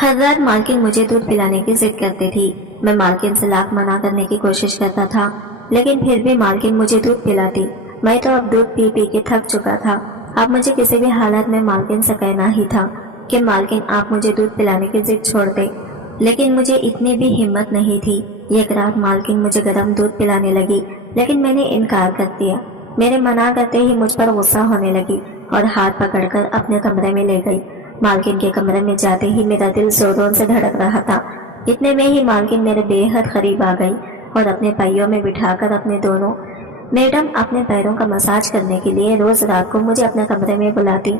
हर रात मालकिन मुझे दूध पिलाने की जिद करती थी। मैं मालकिन से लाख मना करने की कोशिश करता था, लेकिन फिर भी मालकिन मुझे दूध पिलाती। मैं तो अब दूध पी पी के थक चुका था। अब मुझे किसी भी हालत में मालकिन से कहना ही था कि मालकिन आप मुझे दूध पिलाने की जिद छोड़ दे। लेकिन मुझे इतनी भी हिम्मत नहीं थी। एक रात मालकिन मुझे गर्म दूध पिलाने लगी, लेकिन मैंने इनकार कर दिया। मेरे मना करते ही मुझ पर गुस्सा होने लगी और हाथ पकड़कर अपने कमरे में ले गई। मालकिन के कमरे में जाते ही मेरा दिल जोरों से धड़क रहा था। इतने में ही मालकिन मेरे बेहद करीब आ गई और अपने पाइयों में बिठाकर अपने दोनों मैडम अपने पैरों का मसाज करने के लिए रोज रात को मुझे अपने कमरे में बुलाती।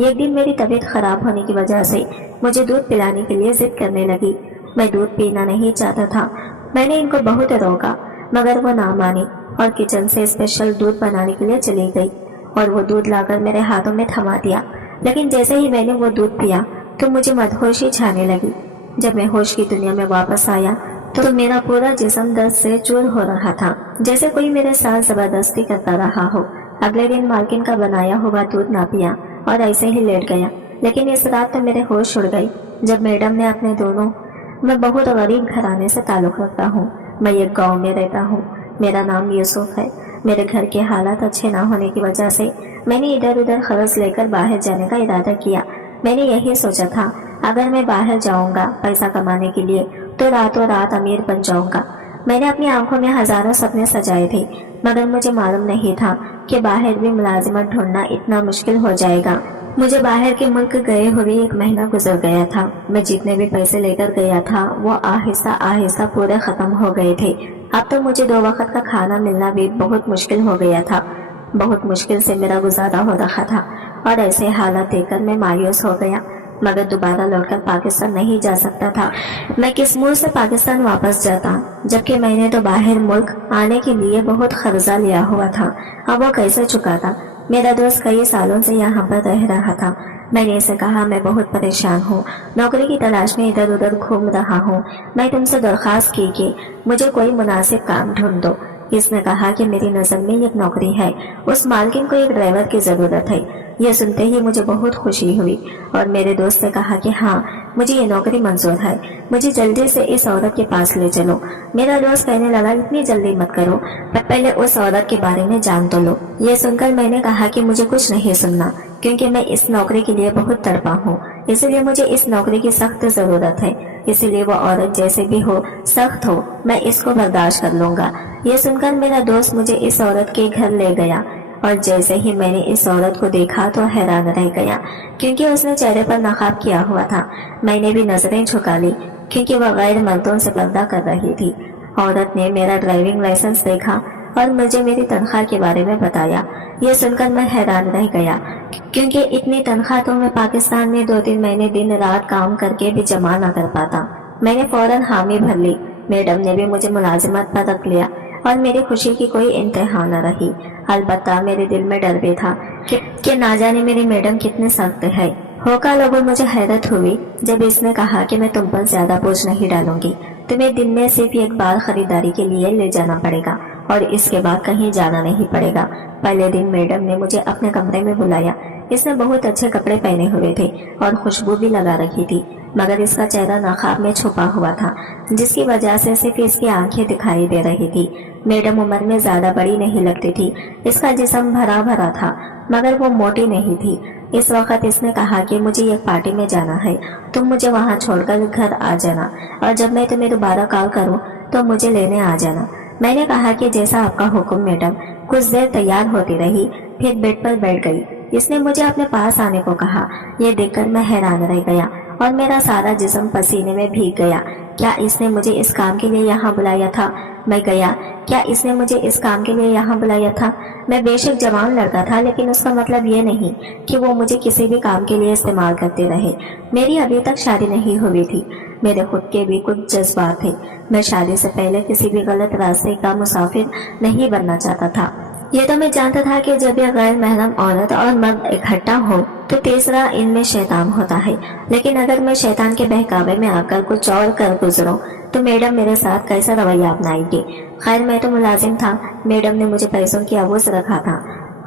एक दिन मेरी तबीयत खराब होने की वजह से मुझे दूध पिलाने के लिए जिद करने लगी। मैं दूध पीना नहीं चाहता था। मैंने इनको बहुत रोका, मगर वो ना मानी और किचन से स्पेशल दूध बनाने के लिए चली गई और वो दूध लाकर मेरे हाथों में थमा दिया। लेकिन जैसे ही मैंने वो दूध पिया तो मुझे मदहोशी छाने लगी। जब मैं होश की दुनिया में वापस आया तो मेरा पूरा जिस्म दर्द से चूर हो रहा था, जैसे कोई मेरे साथ जबरदस्ती करता रहा हो। अगले दिन मालकिन का बनाया हुआ दूध ना पिया और ऐसे ही लेट गया। लेकिन इस रात तो मेरे होश उड़ गई जब मैडम ने अपने दोनों मैं बहुत गरीब घराने से ताल्लुक रखता हूँ। मैं एक गाँव में रहता हूँ। मेरा नाम यूसुफ है। मेरे घर के हालात अच्छे ना होने की वजह से मैंने इधर उधर खर्च लेकर बाहर जाने का इरादा किया। मैंने यही सोचा था, अगर मैं बाहर जाऊंगा पैसा कमाने के लिए तो रातों रात अमीर बन जाऊंगा। मैंने अपनी आंखों में हजारों सपने सजाए थे, मगर मुझे मालूम नहीं था कि बाहर भी मुलाजिमत ढूंढना इतना मुश्किल हो जाएगा। मुझे बाहर के मुल्क गए हुए 1 महीना गुजर गया था। मैं जितने भी पैसे लेकर गया था वो आहिस्ता आहिस्ता पूरे खत्म हो गए थे। अब तो मुझे 2 वक्त का खाना मिलना भी बहुत मुश्किल हो गया था। बहुत मुश्किल से मेरा गुजारा हो रहा था और ऐसे हालात देखकर मैं मायूस हो गया, मगर दोबारा लौटकर पाकिस्तान नहीं जा सकता था। मैं किस मुंह से पाकिस्तान वापस जाता, जबकि मैंने तो बाहर मुल्क आने के लिए बहुत कर्जा लिया हुआ था। अब वो कैसे चुकाता? मेरा दोस्त कई सालों से यहाँ पर रह रहा था। मैंने इसे कहा, मैं बहुत परेशान हूँ, नौकरी की तलाश में इधर उधर घूम रहा हूँ। मैं तुमसे दरख्वास्त की कि मुझे कोई मुनासिब काम ढूंढ दो। इसने कहा कि मेरी नज़र में एक नौकरी है, उस मालकिन को एक ड्राइवर की ज़रूरत है। यह सुनते ही मुझे बहुत खुशी हुई और मेरे दोस्त ने कहा कि हाँ, मुझे ये नौकरी मंजूर है, मुझे जल्दी से इस औरत के पास ले चलो। मेरा दोस्त कहने लगा, इतनी जल्दी मत करो, पहले उस औरत के बारे में जान तो लो। ये सुनकर मैंने कहा कि मुझे कुछ नहीं सुनना, क्योंकि मैं इस नौकरी के लिए बहुत तड़पा हूँ, इसलिए मुझे इस नौकरी की सख्त ज़रूरत है। इसलिए वो औरत जैसे भी हो, सख्त हो, मैं इसको बर्दाश्त कर लूंगा। ये सुनकर मेरा दोस्त मुझे इस औरत के घर ले गया और जैसे ही मैंने इस औरत को देखा तो हैरान रह गया, क्योंकि उसने चेहरे पर नकाब किया हुआ था। मैंने भी नजरें झुका ली, क्योंकि वह गैर मर्दों से पर्दा कर रही थी। औरत ने मेरा ड्राइविंग लाइसेंस देखा और मुझे मेरी तनख्वाह के बारे में बताया। यह सुनकर मैं हैरान रह गया, क्योंकि इतनी तनख्वाह तो मैं पाकिस्तान में 2-3 महीने दिन रात काम करके भी जमा न कर पाता। मैंने फौरन हामी भर ली। मैडम ने भी मुझे मुलाजिमत पर रख लिया और मेरी खुशी की कोई इंतहा न रही। अलबत्ता मेरे दिल में डर भी था कि ना जाने मेरी मैडम कितने सख्त है। होका लोगों, मुझे हैरत हुई जब इसने कहा कि मैं तुम पर ज्यादा बोझ नहीं डालूंगी, तुम्हें दिन में सिर्फ एक बार खरीदारी के लिए ले जाना पड़ेगा और इसके बाद कहीं जाना नहीं पड़ेगा। पहले दिन मैडम ने मुझे अपने कमरे में बुलाया। इसने बहुत अच्छे कपड़े पहने हुए थे और खुशबू भी लगा रखी थी, मगर इसका चेहरा नकाब में छुपा हुआ था, जिसकी वजह से सिर्फ इसकी आंखें दिखाई दे रही थी। मैडम उम्र में ज्यादा बड़ी नहीं लगती थी। इसका जिस्म भरा भरा था, मगर वो मोटी नहीं थी। इस वक्त इसने कहा कि मुझे एक पार्टी में जाना है, तुम मुझे वहाँ छोड़कर घर आ जाना और जब मैं तुम्हें दोबारा कॉल करूँ तो मुझे लेने आ जाना। मैंने कहा कि जैसा आपका हुक्म मैडम। कुछ देर तैयार होती रही, फिर बेड पर बैठ गई। इसने मुझे अपने पास आने को कहा। यह देखकर मैं हैरान रह गया और मेरा सारा जिस्म पसीने में भीग गया। क्या इसने मुझे इस काम के लिए यहाँ बुलाया था? मैं गया। क्या इसने मुझे इस काम के लिए यहाँ बुलाया था? मैं बेशक जवान लड़का था, लेकिन उसका मतलब ये नहीं कि वो मुझे किसी भी काम के लिए इस्तेमाल करते रहे। मेरी अभी तक शादी नहीं हुई थी। मेरे खुद के भी कुछ जज्बात थे। मैं शादी से पहले किसी भी गलत रास्ते का मुसाफिर नहीं बनना चाहता था। ये तो मैं जानता था कि जब यह गैर महरम औरत और मर्द इकट्ठा हो तो तीसरा इनमें शैतान होता है, लेकिन अगर मैं शैतान के बहकावे में आकर कुछ और कर गुजरूं तो मैडम मेरे साथ कैसा रवैया अपनाएगी। खैर, मैं तो मुलाजिम था, मैडम ने मुझे पैसों की आबूज रखा था।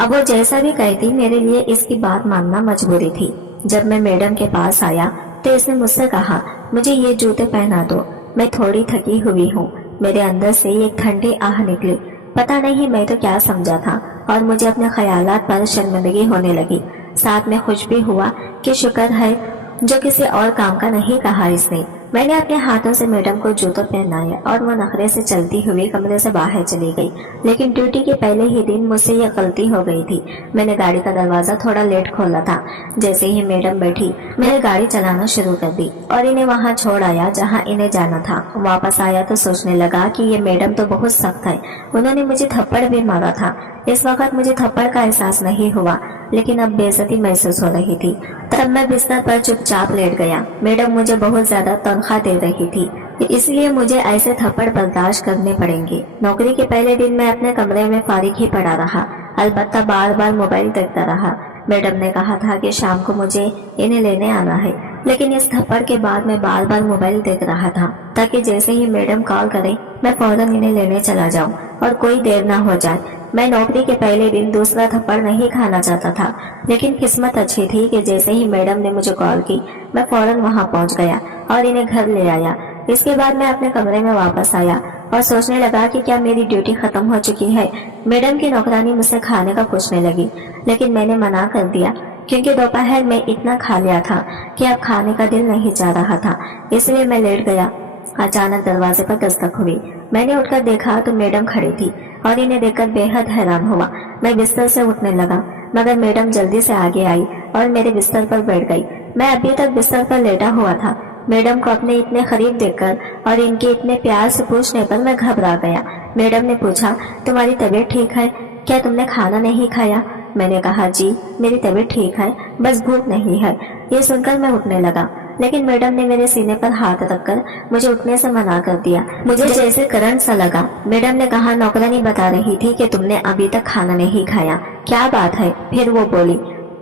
अब वो जैसा भी कहती, मेरे लिए इसकी बात मानना मजबूरी थी। जब मैं मैडम के पास आया तो इसने मुझसे कहा, मुझे ये जूते पहना दो, मैं थोड़ी थकी हुई हूँ। मेरे अंदर से एक ठंडी आह निकली। पता नहीं मैं तो क्या समझा था और मुझे अपने ख्यालात पर शर्मिंदगी होने लगी। साथ में खुश भी हुआ कि शुक्र है जो किसी और काम का नहीं कहा इसने। मैंने अपने हाथों से मैडम को जूतों पहनाया और वो नखरे से चलती हुई कमरे से बाहर चली गई। लेकिन ड्यूटी के पहले ही दिन मुझसे यह गलती हो गई थी। मैंने गाड़ी का दरवाजा थोड़ा लेट खोला था। जैसे ही मैडम बैठी मैंने गाड़ी चलाना शुरू कर दी और इन्हें वहाँ छोड़ आया जहाँ इन्हें जाना था। वापस आया तो सोचने लगा कि ये मैडम तो बहुत सख्त है, उन्होंने मुझे थप्पड़ भी मारा था। इस वक्त मुझे थप्पड़ का एहसास नहीं हुआ, लेकिन अब बेइज्जती महसूस हो रही थी। तब मैं बिस्तर पर चुपचाप लेट गया। मैडम मुझे बहुत ज्यादा तनख्वाह दे रही थी, इसलिए मुझे ऐसे थप्पड़ बर्दाश्त करने पड़ेंगे। नौकरी के पहले दिन मैं अपने कमरे में फारिग ही पड़ा रहा, अलबत्ता बार बार मोबाइल देखता रहा। मैडम ने कहा था कि शाम को मुझे इन्हें लेने आना है, लेकिन इस थप्पड़ के बाद मैं बार बार मोबाइल देख रहा था ताकि जैसे ही मैडम कॉल करे मैं फौरन इन्हें लेने चला जाऊं और कोई देर ना हो जाए। मैं नौकरी के पहले दिन दूसरा थप्पड़ नहीं खाना चाहता था, लेकिन किस्मत अच्छी थी कि जैसे ही मैडम ने मुझे कॉल की मैं फौरन वहां पहुंच गया और इन्हें घर ले आया। इसके बाद मैं अपने कमरे में वापस आया और सोचने लगा कि क्या मेरी ड्यूटी खत्म हो चुकी है। मैडम की नौकरानी मुझसे खाने का पूछने लगी, लेकिन मैंने मना कर दिया क्योंकि दोपहर में इतना खा लिया था कि अब खाने का दिल नहीं चाह रहा था, इसलिए मैं लेट गया। अचानक दरवाजे पर दस्तक हुई। मैंने उठकर देखा तो मैडम खड़ी थी और इन्हें देखकर बेहद हैरान हुआ। मैं बिस्तर से उठने लगा, मगर मैडम जल्दी से आगे आई और मेरे बिस्तर पर बैठ गई। मैं अभी तक बिस्तर पर लेटा हुआ था। मैडम को अपने इतने करीब देखकर और इनके इतने प्यार से पूछने पर मैं घबरा गया। मैडम ने पूछा, तुम्हारी तबीयत ठीक है? क्या तुमने खाना नहीं खाया? मैंने कहा, जी मेरी तबीयत ठीक है, बस भूख नहीं है। ये सुनकर मैं उठने लगा, लेकिन मैडम ने मेरे सीने पर हाथ रखकर मुझे उठने से मना कर दिया। मुझे जैसे करंट सा लगा। मैडम ने कहा, नौकरानी बता रही थी कि तुमने अभी तक खाना नहीं खाया, क्या बात है? फिर वो बोली,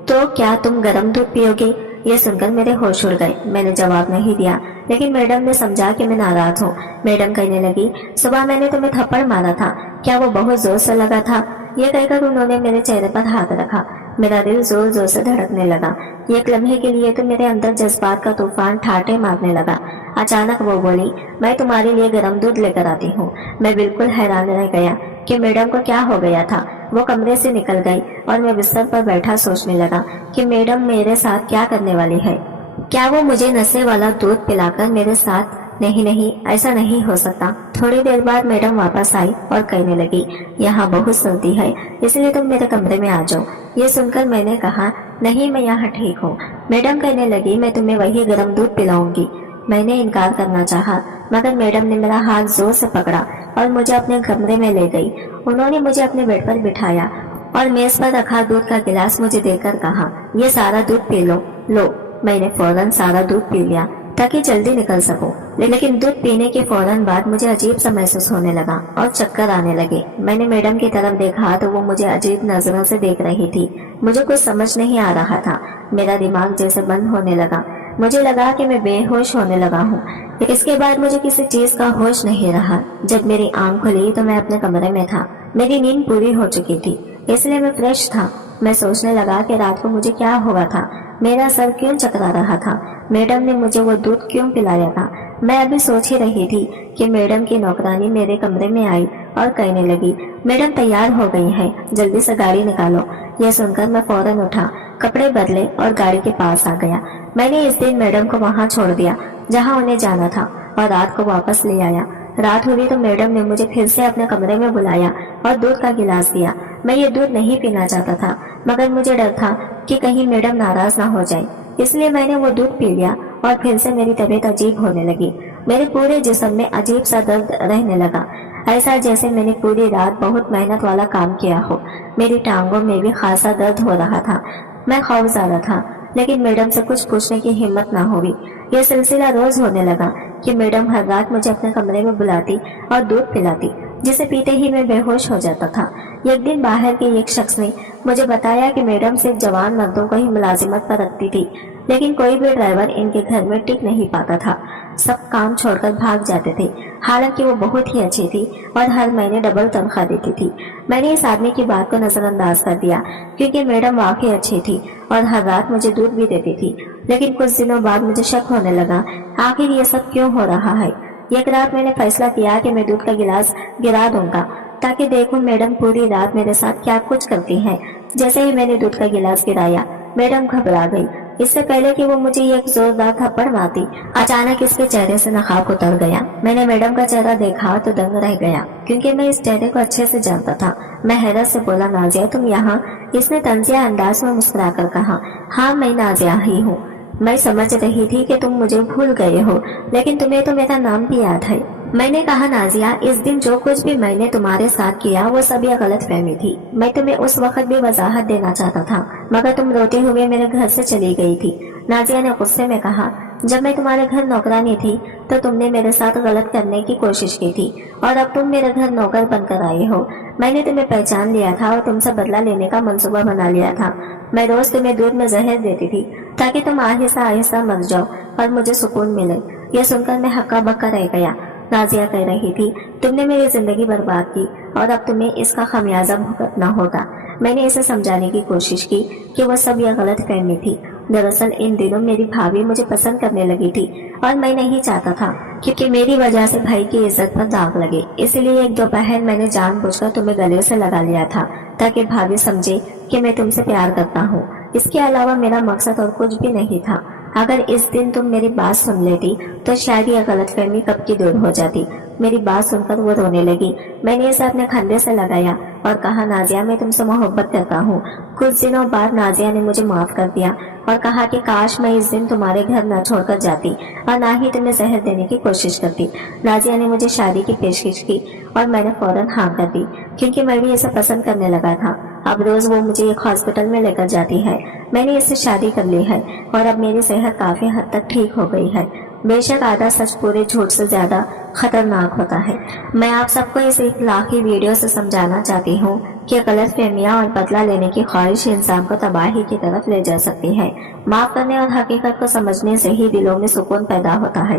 तो क्या तुम गर्म दूध पियोगे? ये सुनकर मेरे होश उड़ गए। मैंने जवाब नहीं दिया, लेकिन मैडम ने समझा कि मैं नाराज हूँ। मैडम कहने लगी, सुबह मैंने तुम्हें थप्पड़ मारा था, क्या वो बहुत जोर से लगा था? ये कहकर उन्होंने मेरे चेहरे पर हाथ रखा। मेरा दिल जोर जोर से धड़कने लगा। एक लम्हे के लिए तो मेरे अंदर जज्बात का तूफान ठाटे मारने लगा। अचानक वो बोली, मैं तुम्हारे लिए गर्म दूध लेकर आती हूँ। मैं बिल्कुल हैरान रह गया कि मैडम को क्या हो गया था। वो कमरे से निकल गई और मैं बिस्तर पर बैठा सोचने लगा कि मैडम मेरे साथ क्या करने वाली है। क्या वो मुझे नशे वाला दूध पिलाकर मेरे साथ? नहीं, ऐसा नहीं हो सकता। थोड़ी देर बाद मैडम वापस आई और कहने लगी, यहाँ बहुत सर्दी है, इसलिए तुम मेरे कमरे में आ जाओ। ये सुनकर मैंने कहा, नहीं मैं यहाँ ठीक हूँ। मैडम कहने लगी, मैं तुम्हें वही गर्म दूध पिलाऊंगी। मैंने इनकार करना चाहा, मगर मैडम ने मेरा हाथ जोर से पकड़ा और मुझे अपने कमरे में ले गई। उन्होंने मुझे अपने बेड पर बिठाया और मेज पर रखा दूध का गिलास मुझे देकर कहा, ये सारा दूध पी लो। मैंने फौरन सारा दूध पी लिया ताकि जल्दी निकल सकूं, लेकिन दूध पीने के फौरन बाद मुझे अजीब सा महसूस होने लगा और चक्कर आने लगे। मैंने मैडम की तरफ देखा तो वो मुझे अजीब नजरों से देख रही थी। मुझे कुछ समझ नहीं आ रहा था। मेरा दिमाग जैसे बंद होने लगा। मुझे लगा कि मैं बेहोश होने लगा हूँ। इसके बाद मुझे किसी चीज का होश नहीं रहा। जब मेरी आंख खुली तो मैं अपने कमरे में था। मेरी नींद पूरी हो चुकी थी, इसलिए मैं फ्रेश था। मैं सोचने लगा कि रात को मुझे क्या हुआ था, मेरा सर क्यों चकरा रहा था, मैडम ने मुझे वो दूध क्यों पिलाया था। मैं अभी सोच ही रही थी कि मैडम की नौकरानी मेरे कमरे में आई और कहने लगी, मैडम तैयार हो गई है, जल्दी से गाड़ी निकालो। यह सुनकर मैं फौरन उठा, कपड़े बदले और गाड़ी के पास आ गया। मैंने इस दिन मैडम को वहाँ छोड़ दिया जहाँ उन्हें जाना था और रात को वापस ले आया। रात हुई तो मैडम ने मुझे फिर से अपने कमरे में बुलाया और दूध का गिलास दिया। मैं ये दूध नहीं पीना चाहता था, मगर मुझे डर था कि कहीं मैडम नाराज ना हो जाए, इसलिए मैंने वो दूध पी लिया और फिर से मेरी तबीयत अजीब होने लगी। मेरे पूरे जिस्म में अजीब सा दर्द रहने लगा, ऐसा जैसे मैंने पूरी रात बहुत मेहनत वाला काम किया हो। मेरी टांगों में भी खासा दर्द हो रहा था। मैं खौफज़दा था, लेकिन मैडम से कुछ पूछने की हिम्मत ना हुई। यह सिलसिला रोज होने लगा कि मैडम हर रात मुझे अपने कमरे में बुलाती और दूध पिलाती। जिसे पीते ही मैं बेहोश हो जाता था। एक दिन बाहर के एक शख्स ने मुझे बताया कि मैडम सिर्फ जवान मर्दों को ही मुलाजिमत पर रखती थी, लेकिन कोई भी ड्राइवर इनके घर में टिक नहीं पाता था। सब काम छोड़कर भाग जाते थे। हालांकि वो बहुत ही अच्छी थी और हर महीने डबल तनख्वाह देती थी। मैंने इस आदमी की बात को नजरअंदाज कर दिया, क्योंकि मैडम वाकई अच्छी थी और हर रात मुझे दूध भी देती थी। लेकिन कुछ दिनों बाद मुझे शक होने लगा, आखिर ये सब क्यों हो रहा है। एक रात मैंने फैसला किया कि मैं दूध का गिलास गिरा दूंगा, ताकि देखूं मैडम पूरी रात मेरे साथ क्या कुछ करती हैं। जैसे ही मैंने दूध का गिलास गिराया, मैडम घबरा गई। इससे पहले कि वो मुझे एक जोरदार थप्पड़ मारती, अचानक इसके चेहरे से नकाब उतर गया। मैंने मैडम का चेहरा देखा तो दंग रह गया, क्योंकि मैं इस चेहरे को अच्छे से जानता था। मैं हैरत से बोला, नाजिया तुम यहाँ? इसने तंजिया अंदाज में मुस्कुरा कर कहा, हाँ मैं नाजिया ही हूँ। मैं समझ रही थी कि तुम मुझे भूल गए हो, लेकिन तुम्हें तो मेरा नाम भी याद है। मैंने कहा, नाजिया इस दिन जो कुछ भी मैंने तुम्हारे साथ किया वो सब यह गलत फहमी थी। मैं तुम्हें उस वक्त भी वजाहत देना चाहता था, मगर तुम रोते हुए मेरे घर से चली गई थी। नाजिया ने गुस्से में कहा, जब मैं तुम्हारे घर नौकरानी थी तो तुमने मेरे साथ गलत करने की कोशिश की थी, और अब तुम मेरे घर नौकर बनकर आए हो। मैंने तुम्हें पहचान लिया था और तुमसे बदला लेने का मंसूबा बना लिया था। मैं रोज तुम्हें दूध में जहर देती थी, ताकि तुम आहिस्ता आहिस्ता मर जाओ और मुझे सुकून मिले। यह सुनकर मैं हक्का बक्का रह गया। नाजिया कह रही थी, तुमने मेरी जिंदगी बर्बाद की और अब तुम्हें इसका खमियाजा भुगतना होगा। मैंने इसे समझाने की कोशिश की कि वह सब यह गलत फहमी थी। दरअसल इन दिनों मेरी भाभी मुझे पसंद करने लगी थी और मैं नहीं चाहता था क्योंकि मेरी वजह से भाई की इज्जत पर दाग लगे। इसलिए एक दोपहर मैंने जानबूझकर तुम्हें गले से लगा लिया था, ताकि भाभी समझे कि मैं तुमसे प्यार करता हूँ। इसके अलावा मेरा मकसद और कुछ भी नहीं था। अगर इस दिन तुम मेरी बात सुन लेती तो शायद यह गलतफहमी कब की दूर हो जाती। मेरी बात सुनकर वो रोने लगी। मैंने इसे अपने कंधे से लगाया और कहा, नाजिया मैं तुमसे मोहब्बत करता हूँ। कुछ दिनों बाद नाजिया ने मुझे माफ कर दिया और कहा कि काश मैं इस दिन तुम्हारे घर न छोड़कर जाती और ना ही तुम्हें जहर देने की कोशिश करती। नाजिया ने मुझे शादी की पेशकश की और मैंने फौरन हाँ कर दी, क्योंकि मैं भी इसे पसंद करने लगा था। अब रोज वो मुझे एक हॉस्पिटल में लेकर जाती है। मैंने इससे शादी कर ली है और अब मेरी सेहत काफी हद तक ठीक हो गई है। बेशक आधा सच पूरे झूठ से ज्यादा खतरनाक होता है। मैं आप सबको इस इखलाकी वीडियो से समझाना चाहती हूँ कि गलत फहमियाँ और बदला लेने की ख्वाहिश इंसान को तबाही की तरफ ले जा सकती है। माफ करने और हकीकत को समझने से ही दिलों में सुकून पैदा होता है,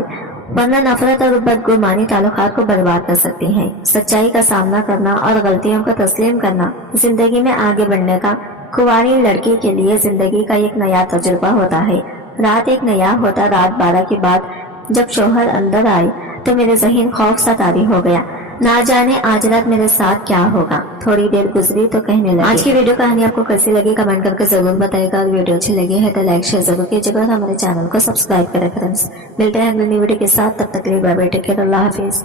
वरना नफरत और बदगुमानी ताल्लुकात को बर्बाद कर सकती है। सच्चाई का सामना करना और गलतियों को तस्लीम करना जिंदगी में आगे बढ़ने का कुंवारी लड़की के लिए जिंदगी का एक नया तजुर्बा होता है। रात एक नया होता। रात 12 के बाद जब शोहर अंदर आए तो मेरे ज़हन खौफ सा तारी हो गया। ना जाने आज रात मेरे साथ क्या होगा। थोड़ी देर गुजरी तो कहने लगी, आज की वीडियो कहानी आपको कैसी लगी कमेंट करके जरूर बताइएगा, और वीडियो अच्छी लगी है तो लाइक शेयर जरूर कीजिएगा और हमारे चैनल को सब्सक्राइब करें फ्रेंड्स। मिलते हैं अगली वीडियो के साथ, तब तक के लिए बाय बाय, टेक केयर, अल्लाह हाफिज।